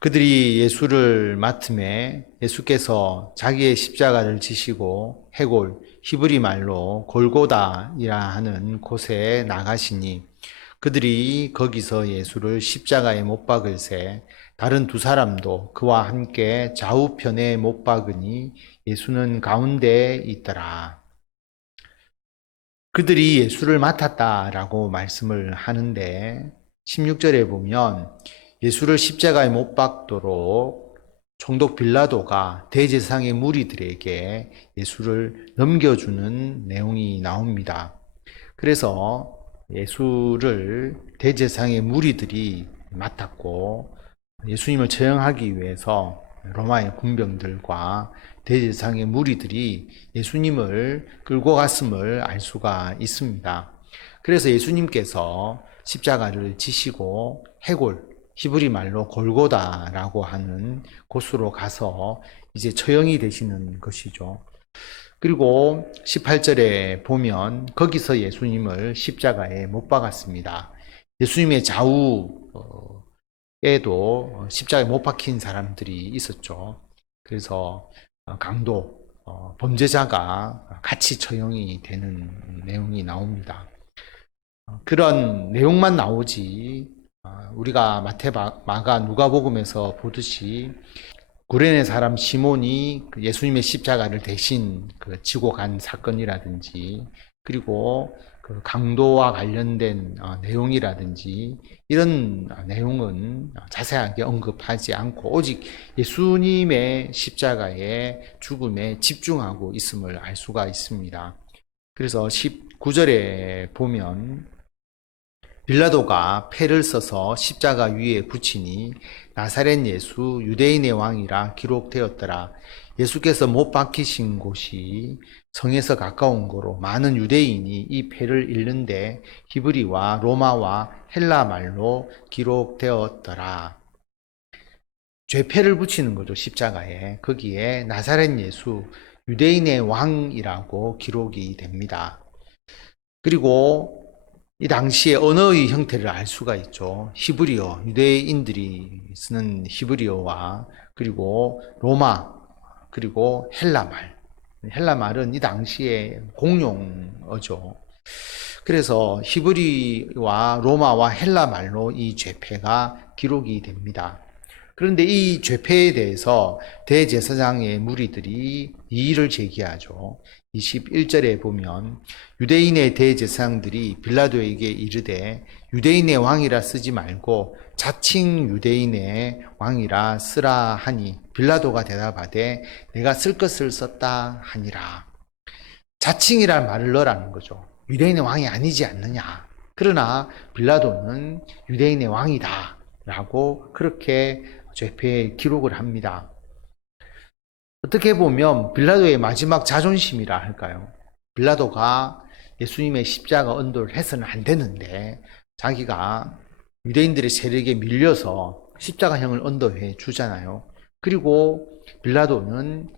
그들이 예수를 맡음에 예수께서 자기의 십자가를 지시고 해골, 히브리 말로 골고다이라 하는 곳에 나가시니 그들이 거기서 예수를 십자가에 못 박을새 다른 두 사람도 그와 함께 좌우편에 못 박으니 예수는 가운데에 있더라. 그들이 예수를 맡았다라고 말씀을 하는데 16절에 보면 예수를 십자가에 못 박도록 총독 빌라도가 대제사장의 무리들에게 예수를 넘겨주는 내용이 나옵니다. 그래서 예수를 대제사장의 무리들이 맡았고 예수님을 처형하기 위해서 로마의 군병들과 대제사장의 무리들이 예수님을 끌고 갔음을 알 수가 있습니다. 그래서 예수님께서 십자가를 지시고 해골, 히브리 말로 골고다라고 하는 곳으로 가서 이제 처형이 되시는 것이죠. 그리고 18절에 보면 거기서 예수님을 십자가에 못 박았습니다. 예수님의 좌우에도 십자가에 못 박힌 사람들이 있었죠. 그래서 강도, 범죄자가 같이 처형이 되는 내용이 나옵니다. 그런 내용만 나오지 우리가 마태, 마가, 누가복음에서 보듯이 구레네 사람 시몬이 예수님의 십자가를 대신 지고 간 사건이라든지 그리고 그 강도와 관련된 내용이라든지 이런 내용은 자세하게 언급하지 않고 오직 예수님의 십자가의 죽음에 집중하고 있음을 알 수가 있습니다. 그래서 19절에 보면 빌라도가 패를 써서 십자가 위에 붙이니 나사렛 예수 유대인의 왕이라 기록되었더라. 예수께서 못 박히신 곳이 성에서 가까운 거로 많은 유대인이 이 패를 읽는데 히브리와 로마와 헬라 말로 기록되었더라. 죄패를 붙이는 거죠, 십자가에. 거기에 나사렛 예수 유대인의 왕이라고 기록이 됩니다. 그리고 이 당시에 언어의 형태를 알 수가 있죠. 히브리어, 유대인들이 쓰는 히브리어와 그리고 로마, 그리고 헬라말. 헬라말은 이 당시에 공용어죠. 그래서 히브리와 로마와 헬라말로 이 죄패가 기록이 됩니다. 그런데 이 죄패에 대해서 대제사장의 무리들이 이의를 제기하죠. 21절에 보면 유대인의 대제사장들이 빌라도에게 이르되 유대인의 왕이라 쓰지 말고 자칭 유대인의 왕이라 쓰라 하니 빌라도가 대답하되 내가 쓸 것을 썼다 하니라. 자칭이란 말을 넣으라는 거죠. 유대인의 왕이 아니지 않느냐. 그러나 빌라도는 유대인의 왕이다 라고 그렇게 죄패에 기록을 합니다. 어떻게 보면 빌라도의 마지막 자존심이라 할까요? 빌라도가 예수님의 십자가 언도를 해서는 안 되는데 자기가 유대인들의 세력에 밀려서 십자가형을 언도해 주잖아요. 그리고 빌라도는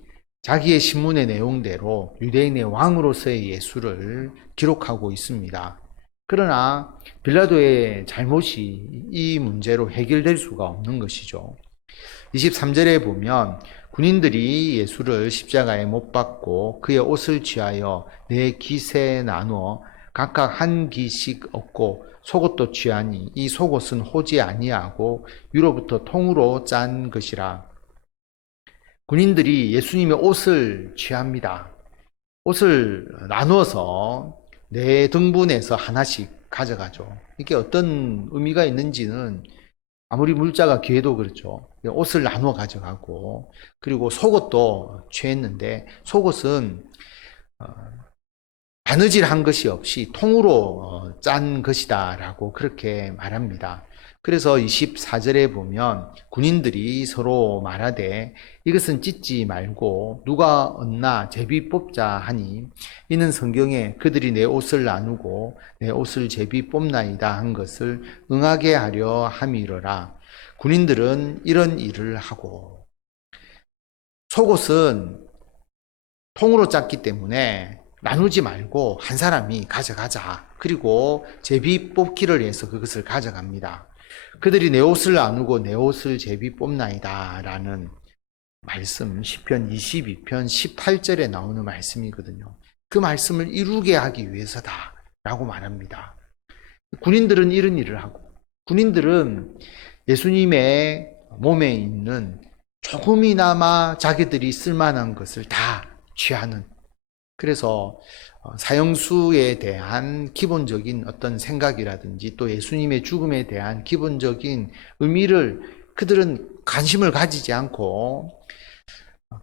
자기의 신문의 내용대로 유대인의 왕으로서의 예수를 기록하고 있습니다. 그러나 빌라도의 잘못이 이 문제로 해결될 수가 없는 것이죠. 23절에 보면 군인들이 예수를 십자가에 못 박고 그의 옷을 취하여 네 깃에 나누어 각각 한 깃씩 얻고 속옷도 취하니 이 속옷은 호지 아니하고 위로부터 통으로 짠 것이라. 군인들이 예수님의 옷을 취합니다. 옷을 나누어서 네 등분해서 하나씩 가져가죠. 이게 어떤 의미가 있는지는 아무리 물자가 귀해도 그렇죠. 옷을 나누어 가져가고 그리고 속옷도 취했는데 속옷은 바느질한 것이 없이 통으로 짠 것이다 라고 그렇게 말합니다. 그래서 24절에 보면 군인들이 서로 말하되 이것은 찢지 말고 누가 얻나 제비 뽑자 하니 이는 성경에 그들이 내 옷을 나누고 내 옷을 제비 뽑나이다 한 것을 응하게 하려 함이로라. 군인들은 이런 일을 하고 속옷은 통으로 짰기 때문에 나누지 말고 한 사람이 가져가자. 그리고 제비 뽑기를 해서 그것을 가져갑니다. 그들이 내 옷을 나누고 내 옷을 제비 뽑나이다 라는 말씀, 시편 22편 18절에 나오는 말씀이거든요. 그 말씀을 이루게 하기 위해서다 라고 말합니다. 군인들은 이런 일을 하고, 군인들은 예수님의 몸에 있는 조금이나마 자기들이 쓸만한 것을 다 취하는, 그래서 사형수에 대한 기본적인 어떤 생각이라든지 또 예수님의 죽음에 대한 기본적인 의미를 그들은 관심을 가지지 않고,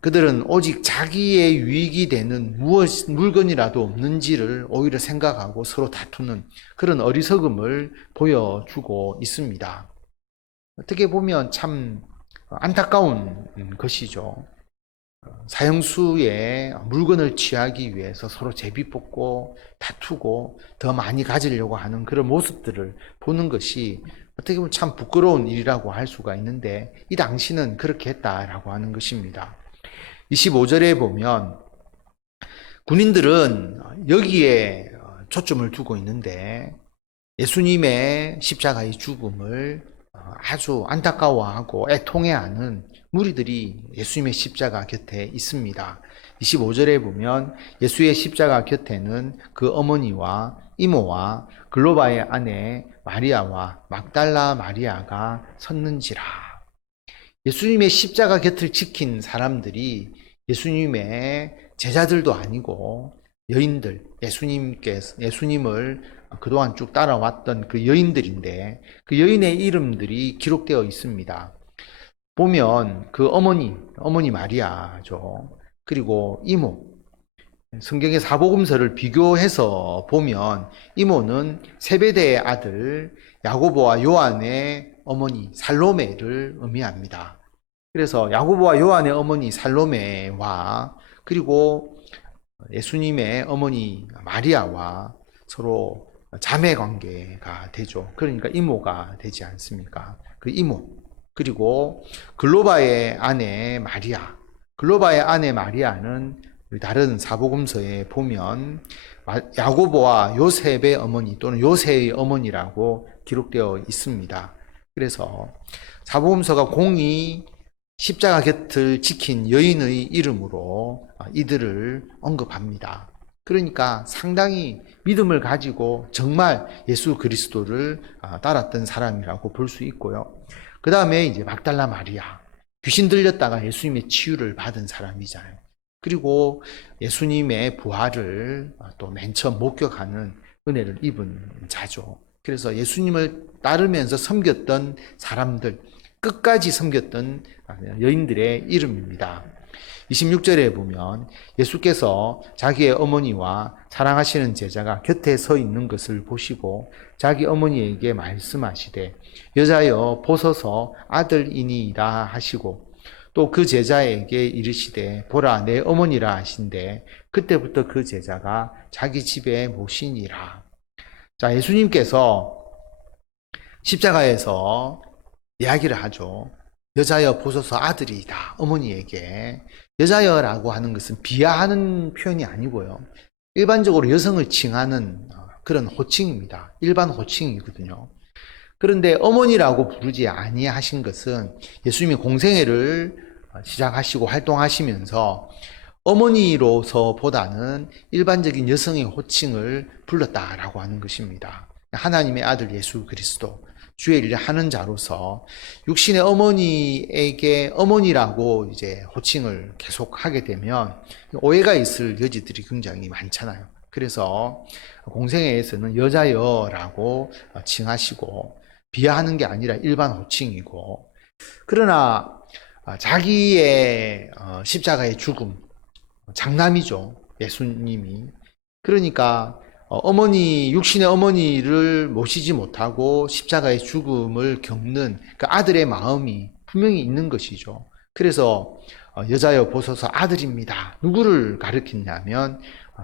그들은 오직 자기의 유익이 되는 물건이라도 없는지를 오히려 생각하고 서로 다투는 그런 어리석음을 보여주고 있습니다. 어떻게 보면 참 안타까운 것이죠. 사형수의 물건을 취하기 위해서 서로 제비 뽑고 다투고 더 많이 가지려고 하는 그런 모습들을 보는 것이 어떻게 보면 참 부끄러운 일이라고 할 수가 있는데, 이 당시는 그렇게 했다라고 하는 것입니다. 25절에 보면 군인들은 여기에 초점을 두고 있는데, 예수님의 십자가의 죽음을 아주 안타까워하고 애통해하는 무리들이 예수님의 십자가 곁에 있습니다. 25절에 보면 예수의 십자가 곁에는 그 어머니와 이모와 글로바의 아내 마리아와 막달라 마리아가 섰는지라. 예수님의 십자가 곁을 지킨 사람들이 예수님의 제자들도 아니고 여인들, 예수님을 그동안 쭉 따라왔던 그 여인들인데, 그 여인의 이름들이 기록되어 있습니다. 보면 그 어머니 마리아죠. 그리고 이모, 성경의 사복음서를 비교해서 보면 이모는 세베대의 아들 야고보와 요한의 어머니 살로메를 의미합니다. 그래서 야고보와 요한의 어머니 살로메와 그리고 예수님의 어머니 마리아와 서로 자매 관계가 되죠. 그러니까 이모가 되지 않습니까? 그 이모. 그리고 글로바의 아내 마리아. 글로바의 아내 마리아는 다른 사복음서에 보면 야고보와 요셉의 어머니 또는 요새의 어머니라고 기록되어 있습니다. 그래서 사복음서가 공히 십자가 곁을 지킨 여인의 이름으로 이들을 언급합니다. 그러니까 상당히 믿음을 가지고 정말 예수 그리스도를 따랐던 사람이라고 볼 수 있고요. 그 다음에 이제 막달라 마리아, 귀신 들렸다가 예수님의 치유를 받은 사람이잖아요. 그리고 예수님의 부활을 또 맨 처음 목격하는 은혜를 입은 자죠. 그래서 예수님을 따르면서 섬겼던 사람들, 끝까지 섬겼던 여인들의 이름입니다. 26절에 보면 예수께서 자기의 어머니와 사랑하시는 제자가 곁에 서 있는 것을 보시고 자기 어머니에게 말씀하시되 여자여 보소서 아들이니이다 하시고, 또 그 제자에게 이르시되 보라 내 어머니라 하신대 그때부터 그 제자가 자기 집에 모시니라. 자, 예수님께서 십자가에서 이야기를 하죠. 여자여 보소서 아들이다. 어머니에게 여자여라고 하는 것은 비하하는 표현이 아니고요, 일반적으로 여성을 칭하는 그런 호칭입니다. 일반 호칭이거든요. 그런데 어머니라고 부르지 아니하신 것은 예수님이 공생애를 시작하시고 활동하시면서 어머니로서보다는 일반적인 여성의 호칭을 불렀다라고 하는 것입니다. 하나님의 아들 예수 그리스도, 주의 일을 하는 자로서 육신의 어머니에게 어머니라고 이제 호칭을 계속 하게 되면 오해가 있을 여지들이 굉장히 많잖아요. 그래서 공생애에서는 여자여라고 칭하시고 비하하는 게 아니라 일반 호칭이고, 그러나 자기의 십자가의 죽음, 장남이죠, 예수님이. 그러니까 육신의 어머니를 모시지 못하고 십자가의 죽음을 겪는 그 아들의 마음이 분명히 있는 것이죠. 그래서 여자여 보소서 아들입니다. 누구를 가리키냐면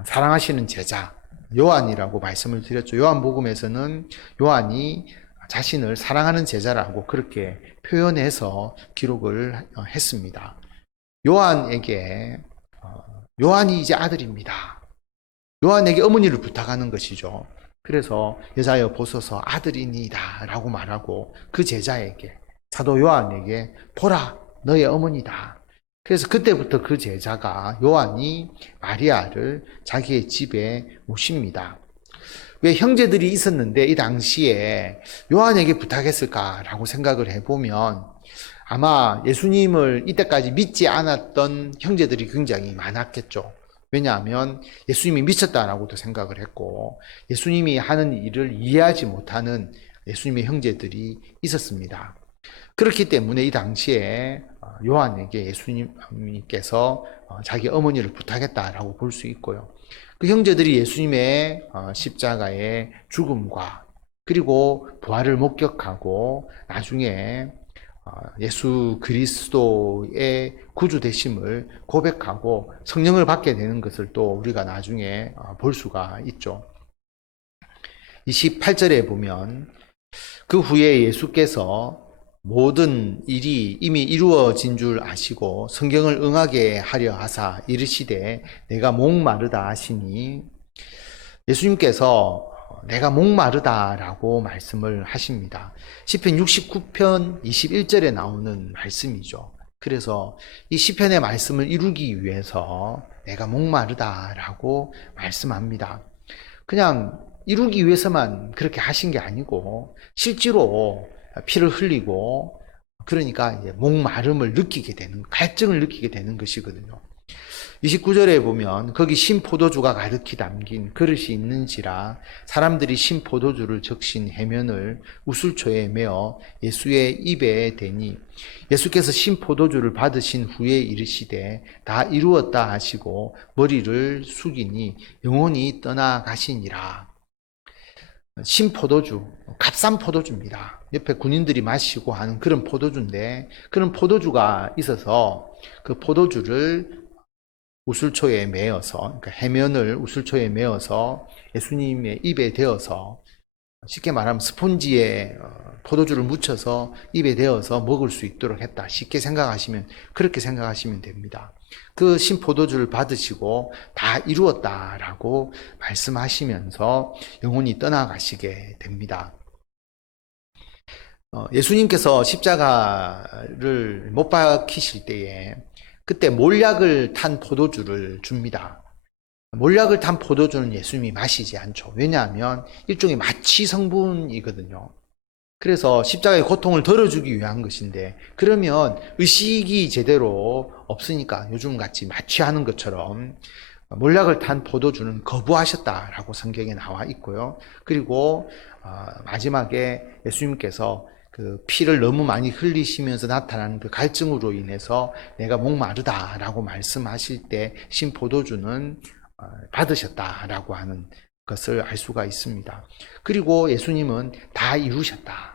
사랑하시는 제자 요한이라고 말씀을 드렸죠. 요한복음에서는 요한이 자신을 사랑하는 제자라고 그렇게 표현해서 기록을 했습니다. 요한이 이제 아들입니다. 요한에게 어머니를 부탁하는 것이죠. 그래서 여자여 보소서 아들이니이다 라고 말하고 그 제자에게, 사도 요한에게 보라 너의 어머니다. 그래서 그때부터 그 제자가 요한이 마리아를 자기의 집에 모십니다. 왜 형제들이 있었는데 이 당시에 요한에게 부탁했을까라고 생각을 해보면 아마 예수님을 이때까지 믿지 않았던 형제들이 굉장히 많았겠죠. 왜냐하면 예수님이 미쳤다라고도 생각을 했고 예수님이 하는 일을 이해하지 못하는 예수님의 형제들이 있었습니다. 그렇기 때문에 이 당시에 요한에게 예수님께서 자기 어머니를 부탁했다라고 볼 수 있고요. 그 형제들이 예수님의 십자가의 죽음과 그리고 부활을 목격하고 나중에 예수 그리스도의 구주 되심을 고백하고 성령을 받게 되는 것을 또 우리가 나중에 볼 수가 있죠. 28절에 보면 그 후에 예수께서 모든 일이 이미 이루어진 줄 아시고 성경을 응하게 하려 하사 이르시되 내가 목마르다 하시니, 예수님께서 내가 목마르다라고 말씀을 하십니다. 시편 69편 21절에 나오는 말씀이죠. 그래서 이 시편의 말씀을 이루기 위해서 내가 목마르다라고 말씀합니다. 그냥 이루기 위해서만 그렇게 하신 게 아니고 실제로 피를 흘리고 그러니까 이제 목마름을 느끼게 되는, 갈증을 느끼게 되는 것이거든요. 29절에 보면 거기 신포도주가 가득히 담긴 그릇이 있는지라 사람들이 신포도주를 적신 해면을 우슬초에 메어 예수의 입에 대니 예수께서 신포도주를 받으신 후에 이르시되 다 이루었다 하시고 머리를 숙이니 영혼이 떠나가시니라. 신포도주, 값싼 포도주입니다. 옆에 군인들이 마시고 하는 그런 포도주인데 그런 포도주가 있어서 그 포도주를 우슬초에 메어서, 그러니까 해면을 우슬초에 메어서 예수님의 입에 대어서, 쉽게 말하면 스폰지에 포도주를 묻혀서 입에 대어서 먹을 수 있도록 했다. 쉽게 생각하시면, 그렇게 생각하시면 됩니다. 그 신포도주를 받으시고 다 이루었다라고 말씀하시면서 영혼이 떠나가시게 됩니다. 예수님께서 십자가를 못 박히실 때에 그때 몰약을 탄 포도주를 줍니다. 몰약을 탄 포도주는 예수님이 마시지 않죠. 왜냐하면 일종의 마취 성분이거든요. 그래서 십자가의 고통을 덜어주기 위한 것인데, 그러면 의식이 제대로 없으니까 요즘같이 마취하는 것처럼 몰약을 탄 포도주는 거부하셨다라고 성경에 나와 있고요. 그리고 마지막에 예수님께서 그 피를 너무 많이 흘리시면서 나타나는 그 갈증으로 인해서 내가 목마르다라고 말씀하실 때 신포도주는 받으셨다라고 하는 것을 알 수가 있습니다. 그리고 예수님은 다 이루셨다.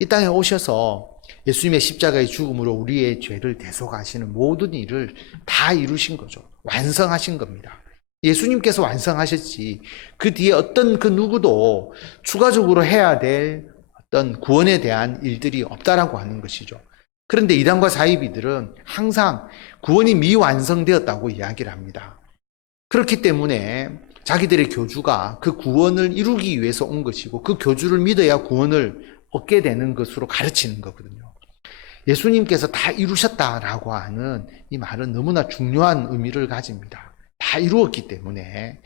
이 땅에 오셔서 예수님의 십자가의 죽음으로 우리의 죄를 대속하시는 모든 일을 다 이루신 거죠. 완성하신 겁니다. 예수님께서 완성하셨지 그 뒤에 어떤 그 누구도 추가적으로 해야 될 어떤 구원에 대한 일들이 없다라고 하는 것이죠. 그런데 이단과 사이비들은 항상 구원이 미완성되었다고 이야기를 합니다. 그렇기 때문에 자기들의 교주가 그 구원을 이루기 위해서 온 것이고 그 교주를 믿어야 구원을 얻게 되는 것으로 가르치는 거거든요. 예수님께서 다 이루셨다라고 하는 이 말은 너무나 중요한 의미를 가집니다. 다 이루었기 때문에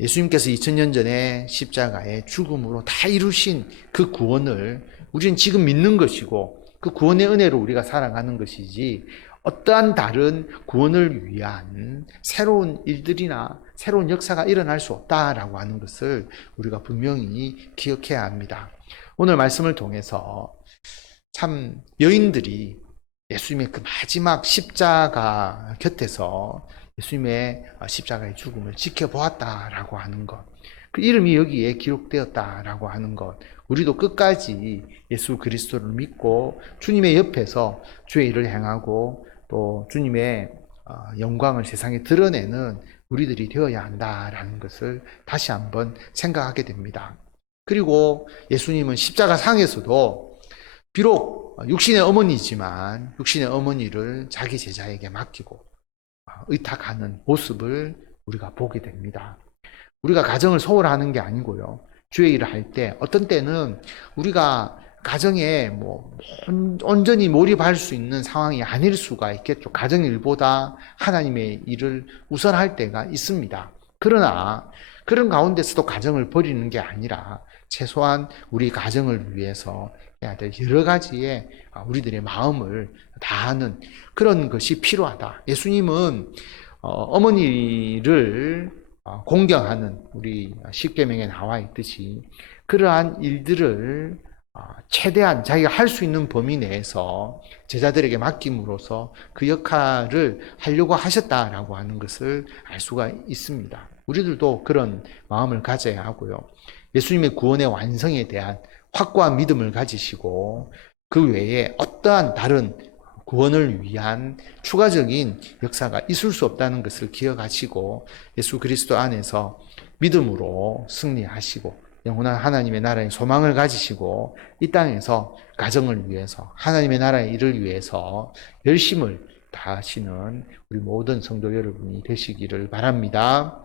예수님께서 2000년 전에 십자가의 죽음으로 다 이루신 그 구원을 우리는 지금 믿는 것이고 그 구원의 은혜로 우리가 살아가는 것이지 어떠한 다른 구원을 위한 새로운 일들이나 새로운 역사가 일어날 수 없다라고 하는 것을 우리가 분명히 기억해야 합니다. 오늘 말씀을 통해서 참 여인들이 예수님의 그 마지막 십자가 곁에서 예수님의 십자가의 죽음을 지켜보았다라고 하는 것, 그 이름이 여기에 기록되었다라고 하는 것, 우리도 끝까지 예수 그리스도를 믿고 주님의 옆에서 주의 일을 행하고 또 주님의 영광을 세상에 드러내는 우리들이 되어야 한다라는 것을 다시 한번 생각하게 됩니다. 그리고 예수님은 십자가 상에서도 비록 육신의 어머니지만 육신의 어머니를 자기 제자에게 맡기고 의탁하는 모습을 우리가 보게 됩니다. 우리가 가정을 소홀하는 게 아니고요. 주의 일을 할 때 어떤 때는 우리가 가정에 온전히 몰입할 수 있는 상황이 아닐 수가 있겠죠. 가정 일보다 하나님의 일을 우선할 때가 있습니다. 그러나 그런 가운데서도 가정을 버리는 게 아니라 최소한 우리 가정을 위해서 해야 될 여러 가지의 우리들의 마음을 다하는 그런 것이 필요하다. 예수님은 어머니를 공경하는 우리 십계명에 나와 있듯이 그러한 일들을 최대한 자기가 할 수 있는 범위 내에서 제자들에게 맡김으로써 그 역할을 하려고 하셨다라고 하는 것을 알 수가 있습니다. 우리들도 그런 마음을 가져야 하고요. 예수님의 구원의 완성에 대한 확고한 믿음을 가지시고 그 외에 어떠한 다른 구원을 위한 추가적인 역사가 있을 수 없다는 것을 기억하시고 예수 그리스도 안에서 믿음으로 승리하시고 영원한 하나님의 나라의 소망을 가지시고 이 땅에서 가정을 위해서 하나님의 나라의 일을 위해서 열심을 다하시는 우리 모든 성도 여러분이 되시기를 바랍니다.